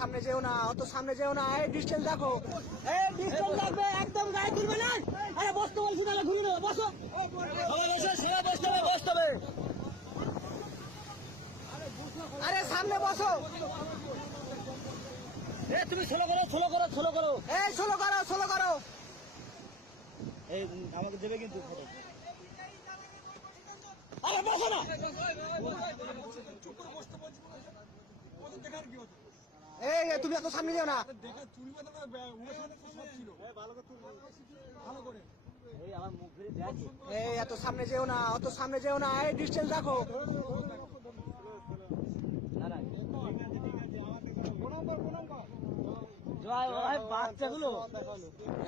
সামনে যেও না, অত সামনে যেও না। এই ডিস্টেন্স দেখো, এই ডিস্টেন্স রাখবে, একদম গায়ে তুলবে না। আরে বসতে বলছি, তাহলে ঘুরে নেবে। বসো, বসো, সেরা বসতে হবে, বসতে হবে। আরে সামনে বসো। এ তুমি স্লো করো, স্লো করো, স্লো করো। এই স্লো করো, স্লো করো। এই আমাকে দেবে কিন্তু ফটো। আরে বসো না। এই তুমি এত সামনে যেও না। এই এত সামনে যেও না, অত সামনে যেও না। এই ডিস্টেন্স দেখো। বাচ্চাগুলো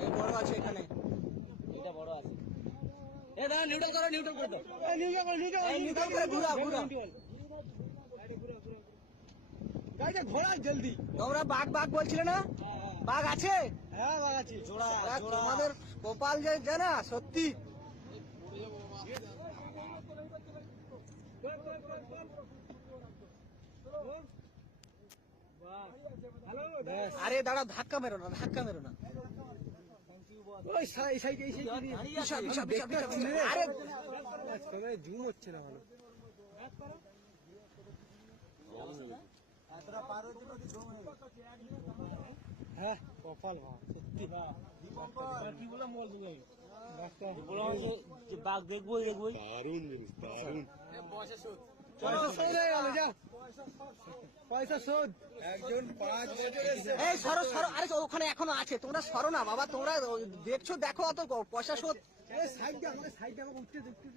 এই বড় আছে এখানে, এটা বড় আছে। এই দাঁড়া, নিউট্রাল করো, নিউট্রাল করে দাও। নিউট্রাল করে ঘুরা, ঘুরা। গাড়িটা ঘোরা জলদি। তোমরা বাঘ বাঘ বলছিলে না? বাঘ আছে? হ্যাঁ বাঘ আছে। তোমাদের কপাল যে জানা সত্যি। আরে দাঁড়া, ধাক্কা মেরো না, ধাক্কা মেরো না। আরে জুম হচ্ছে না ভালো। হ্যাঁ কপাল সত্যি। কি বললাম বল তুমি? বাঘ দেখবো, দেখবোই। দারুণ জিনিস, দারুণ। পয়সা শোধ হয়ে গেল, যা পয়সা শোধ। একজন 5 বছর। এই সরো সরো। আরে ওখানে এখনো আছে, তোমরা সরো না বাবা। তোমরা দেখছো, দেখো, অত পয়সা শোধ। সাইড দেখো, সাইড দেখো, উঠতে দেখতে।